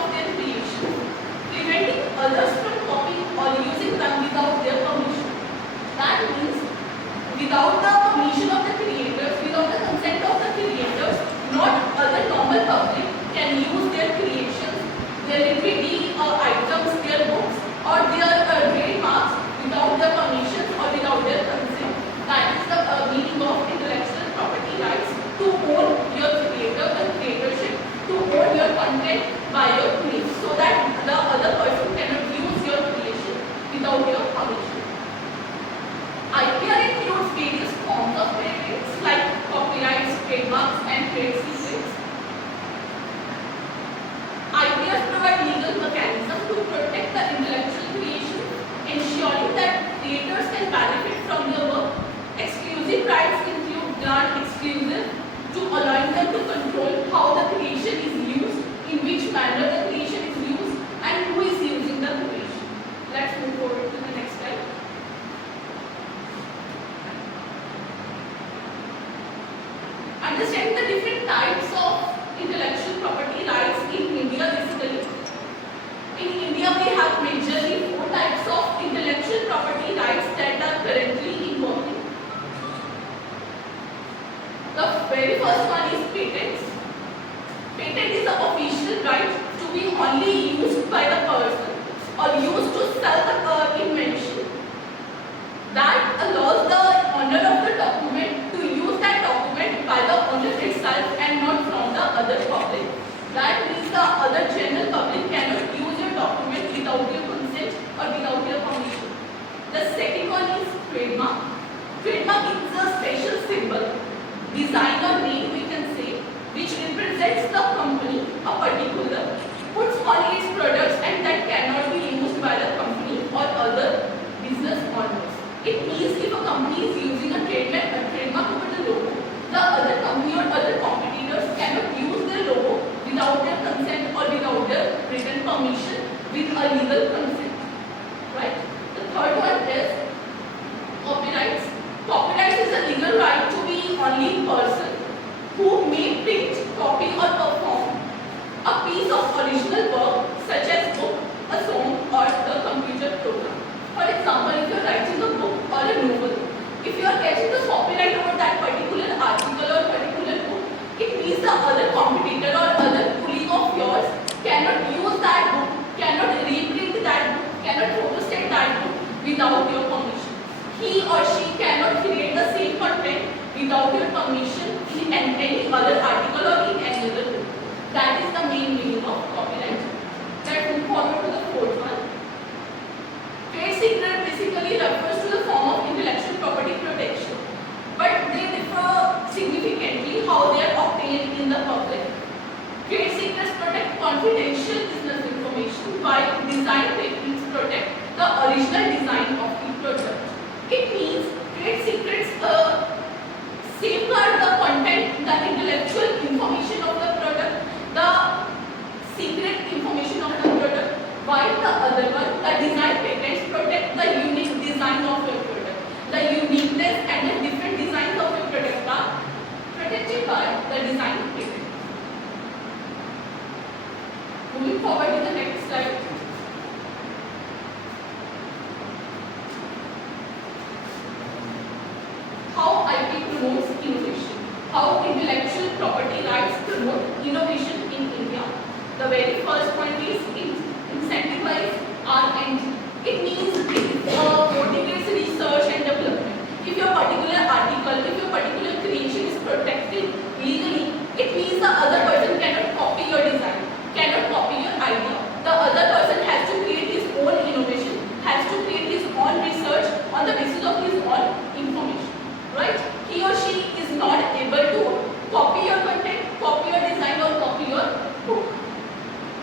of their creations, preventing others from copying or using them without their permission. That means without the permission of the creators, without the consent of the creators, not other normal public can use their creations, their literary items, their books or their trademarks without their permissions or without their consent. That is the meaning of intellectual property rights, to own your creator and creatorship, to own your content by your name, so that the other person cannot use your creation without your permission. IPR includes various forms of patents like copyrights, trademarks and trade secrets. IPRs provide legal mechanisms to protect the intellectual creation, ensuring that creators can benefit from their work. Exclusive rights include grant exclusive to allowing them to control how the creation is used, in which manner the creation is used, and who is using the creation. Let's move forward to the next slide. Understand the different types of intellectual property rights in India basically. In India we have majorly 4 types of intellectual property rights that are currently in working. The very first one is patents. Patent is an official right to be only used by the person or used to sell the invention that allows the owner of the document to use that document by the owner itself and not from the other public. That means the other general public cannot use your document without your consent or without your permission. The second one is trademark. Trademark is a special symbol, design or name we can say, which represents the company, a particular, puts on its products and that cannot be used by the company or other business owners. It means if a company is using a trademark over the logo, the other company or other competitors cannot use their logo without their consent or without their written permission with a legal consent. Right? The third one is copyrights. Copyright is a legal right to be only person who may print, copy or perform a piece of original work such as book, a song or the computer program. For example, if you are writing a book or a novel, if you are getting the copyright over that particular article or particular book, it means the other competitor or other colleague of yours cannot use that book, cannot reprint that book, cannot photostat that book without your permission. He or she cannot create the same content without your permission in any other article or in any other book. That is the main meaning of copyright. Let's move forward to the fourth one. Trade secret basically refers to the form of intellectual property protection, but they differ significantly how they are obtained in the public. Trade secrets protect confidential business information, while design patents protect the original design of the product. It means trade secrets safeguard the content, the intellectual information of the product, the secret information of the product, while the other one, the design patents, protect the unique design of your product. The uniqueness and the different designs of your product are protected by the design patent. Moving forward to the next slide. How IP promotes innovation. How intellectual property rights promote innovation in India. The very first point is incentivize R&D. It means it motivates research and development. If your particular article, if your particular creation is protected legally, it means the other person cannot copy your design, cannot copy your idea. The other person has to create his own innovation, has to create his own research on the basis of his own information. Right? He or she is not able to copy your content, copy your design or copy your book.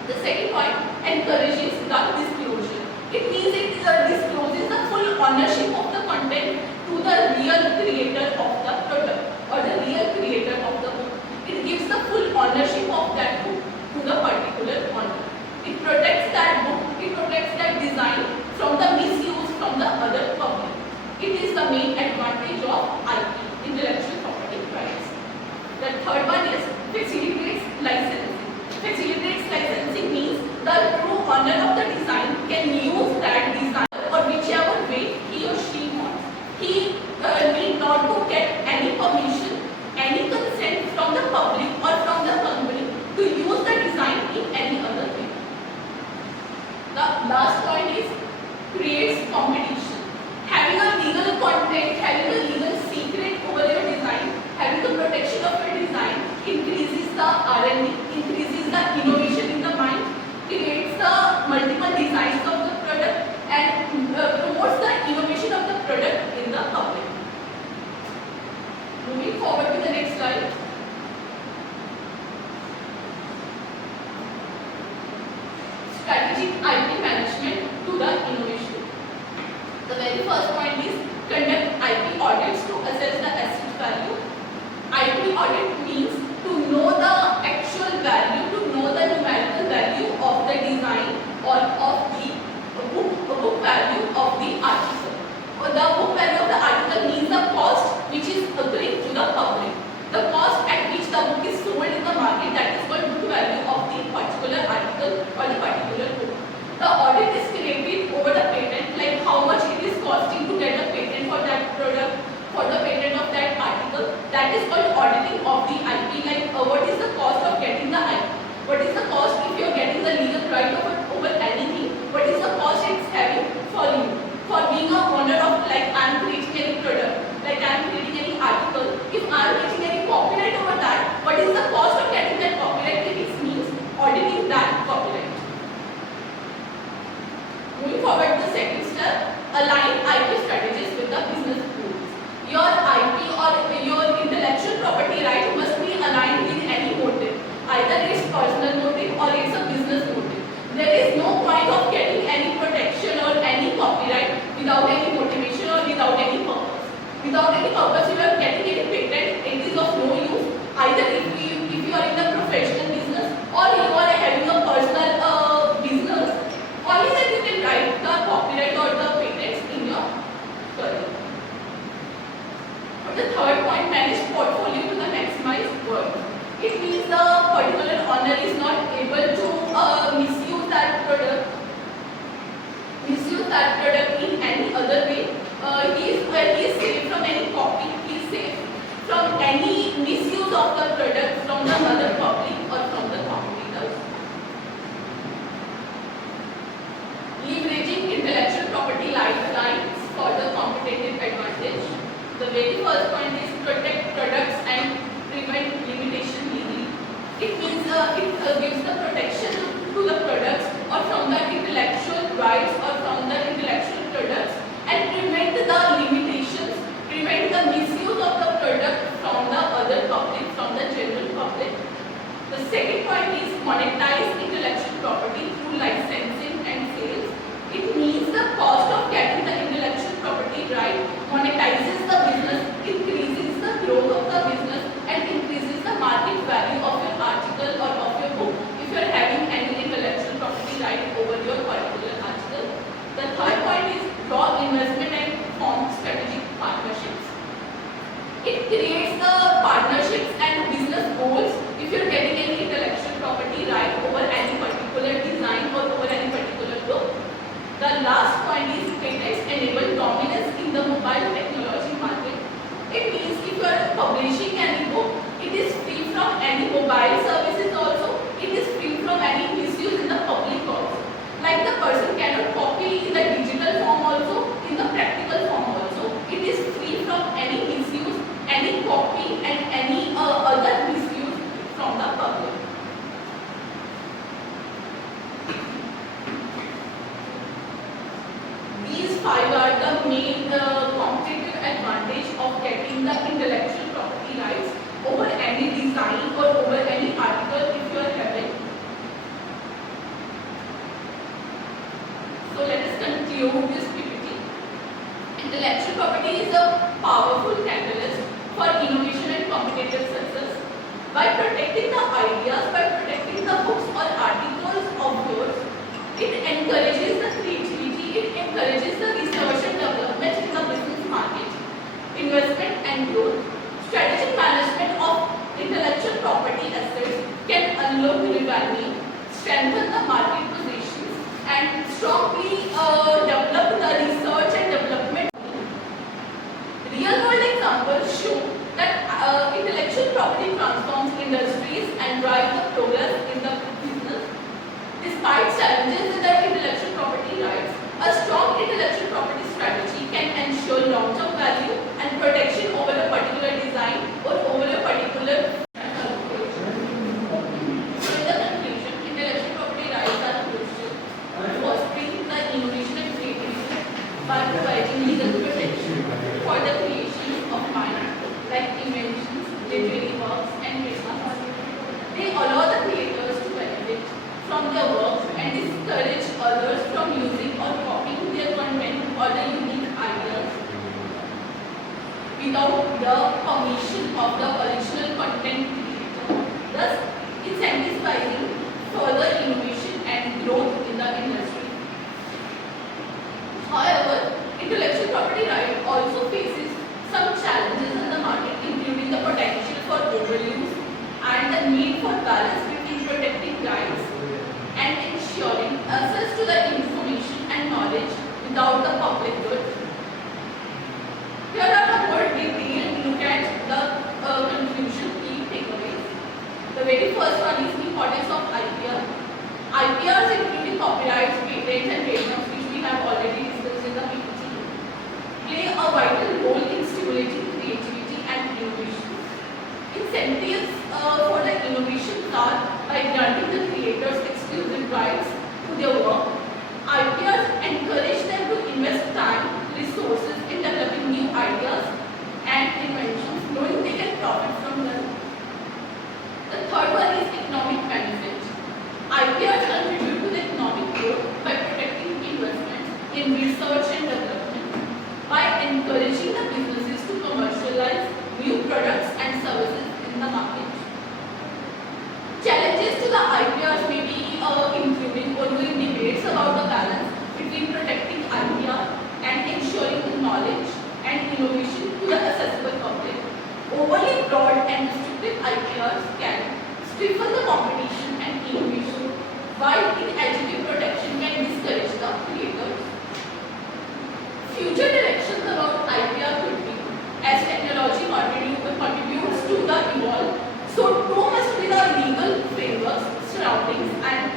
The second point encourages the disclosure. It means it discloses the full ownership of the content to the real creator of the product or the real creator of the book. It gives the full ownership of that book to the particular owner. It protects that book, it protects that design from the misuse from the other public. It is the main advantage of IP, intellectual property rights. The third one is facilitates licensing. Facilitates licensing means last point is creates competition. Having a legal content, having a legal secret over your design, having the protection of your design increases the R&D, increases the innovation in the mind, creates the multiple designs of the product, and promotes the innovation of the product in the public. Moving forward to the next slide. Strategic IP management to the innovation. The very first point is conduct IP audits to assess the asset value. IP audit means to know the actual value, to know the numerical value of the design or of the book value of the article. Or the book value of the article means the cost which is occurring to the public. The cost at which the book is sold in the market, that is called book value of the particular article or the particular book. The audit is created over the patent, like how much it is costing to get a patent for that product, for the patent of that article. That is called auditing of the IP, like what is the cost of getting the IP, what is the cost if you are getting the legal right over anything, what is the cost it's having for you, for being a owner of, like I am creating any product, like I am creating any article, if I am getting any copyright over that, what is the cost of getting that copyright? It means auditing that copyright. Moving forward to the second step, align IP strategies with the business rules. Your IP or your intellectual property right must be aligned with any motive. Either it's personal motive or it's a business motive. There is no point of getting any protection or any copyright without any motivation or without any purpose. Without any purpose, you are getting any patent, it is of no use. Either if you are in the professional business or you are having a personal business, only that you can write the copyright or the patents in your career. The third point, manage portfolio to the maximize worth. It means the particular owner is not able to misuse that product in any other way. He is safe from any copy, he is safe from any misuse of the product from the other public or from the competitors. Leveraging intellectual property lifelines for the competitive advantage. The very first point is protect products and prevent limitation legally. It means it gives the protection to the products or from the intellectual rights or from the intellectual products and prevent the limitations, prevent the misuse of the product from the other public, from the general public. The second point is monetize intellectual property through licensing and sales. It means the cost of getting the intellectual property right monetizes the business, increases the growth of the business and increases the market value of your article or of your book if you are having any intellectual property right over your particular article. The third point is draw investment and form strategic partnerships. It creates the partnerships and business goals if you are getting any intellectual property right over any particular design or over any particular book. The last point is patents enable dominance in the mobile technology market. It means if you are publishing any book, it is free from any mobile services also, it is free from any misuse in the public also. Like the person cannot copy in the digital form also, in the practical form also. It is free from any misuse, any copy and any other misuse from the public. These five are the main competitive advantage of getting the intellectual property rights over any design or over any article if you are having. So let us conclude this PPT. Intellectual property is a powerful catalyst for innovation and competitive success. By protecting the ideas, by protecting the books or articles of yours, it encourages the creativity, it encourages the research and development in the business market, investment and growth. Strategic management of intellectual property assets can unlock revenue, strengthen the market positions, and strongly develop the research and development. Real-world examples show that intellectual property transforms industries and drives the progress in the business. Despite challenges in the intellectual property and discourage others from using or copying their content or the unique ideas without the permission of the original content creator, thus incentivizing further innovation and growth in the industry. However, intellectual property right also faces some challenges in the market, including the potential for overuse and the need for balance between protecting rights and ensuring access to the information and knowledge without the public good. Here are a more detailed look at the conclusion key takeaways. The very first one is the importance of IPR. IPRs including copyrights, patents and trademarks, which we have already discussed in the PPT, play a vital role in stimulating creativity and innovation. Incentives for the innovation are by granting the creators exclusive rights to their work. IPRs encourage them to invest time, resources in developing new ideas and inventions, knowing they can profit from them. The third one is economic benefit. IPRs contribute to the economic growth by protecting investments in research and development, by encouraging the businesses to commercialize new products and services in the market. Challenges to the IPRs may be including ongoing debates about the balance between protecting IPR and ensuring the knowledge and innovation to the accessible public. Overly broad and restrictive IPRs can stifle the competition and innovation, while inadequate protection can discourage the creators. Future directions about IPR could be, as technology contributes to the evolve, so too must be the legal frameworks, surroundings and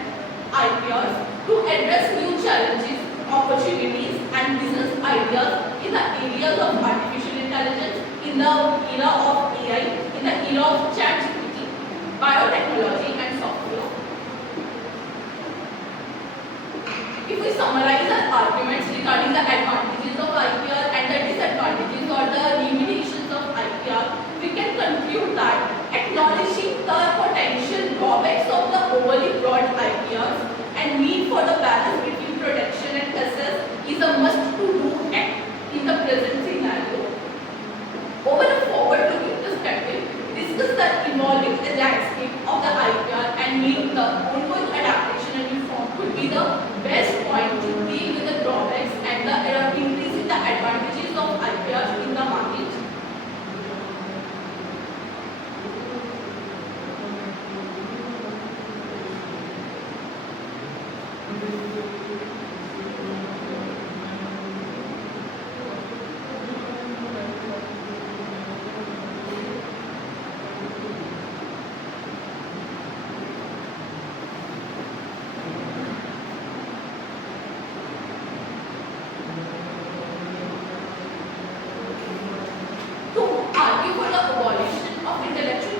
IPRs to address new challenges, opportunities and business ideas in the areas of artificial intelligence, in the era of AI, in the era of ChatGPT, biotechnology and software. If we summarize our arguments regarding the advantages of IPR and the disadvantages or the limitations of IPR, we can conclude that acknowledging the potential drawbacks of the overly broad IPRs and need for the balance between protection and access is a must-to-do act in the present scenario. Over a forward-looking perspective, discuss the evolving landscape of the IPR and meet the ongoing adaptation and reform could be the best point to deal with the drawbacks and the increase in the advantages of IPRs in the market.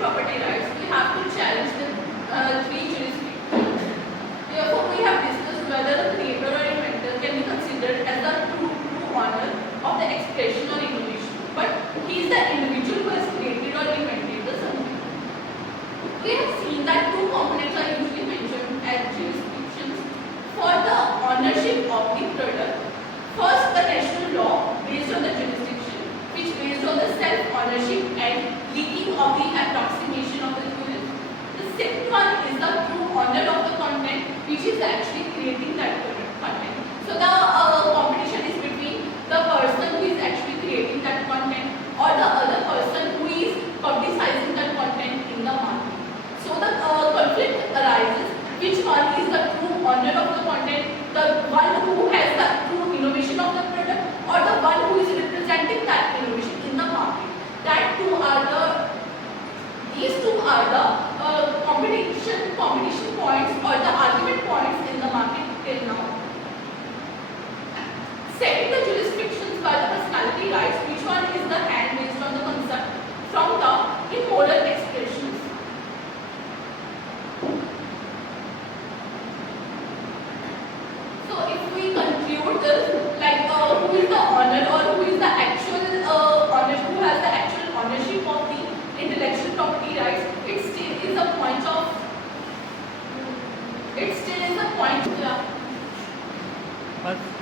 Property rights, we have to challenge the three jurisdictions. Therefore, we have discussed whether the creator or inventor can be considered as the true owner of the expression or innovation, but he is the individual who has created or invented the something. We have seen that two components are usually mentioned as jurisdictions for the ownership of the product. First, the national law based on the jurisdiction, which based on the self-ownership and leaking of the approximation of the tourist. The second one is the true owner of the content, which is actually creating that content. So the competition is between the person who is actually creating that content or the other person who is publicizing that content in the market. So the conflict arises, which one is the true owner of the content, the one who has the true innovation of the product or the one who is representing that innovation in the market. These two are the competition points or the argument points in the market till now. Setting the jurisdictions by the personality rights, which one is the hand based on the concept from the immoral expressions. So if we conclude this, like who is the owner or who is the actual owner, who has the actual ownership of the intellectual property rights, it still is a point बस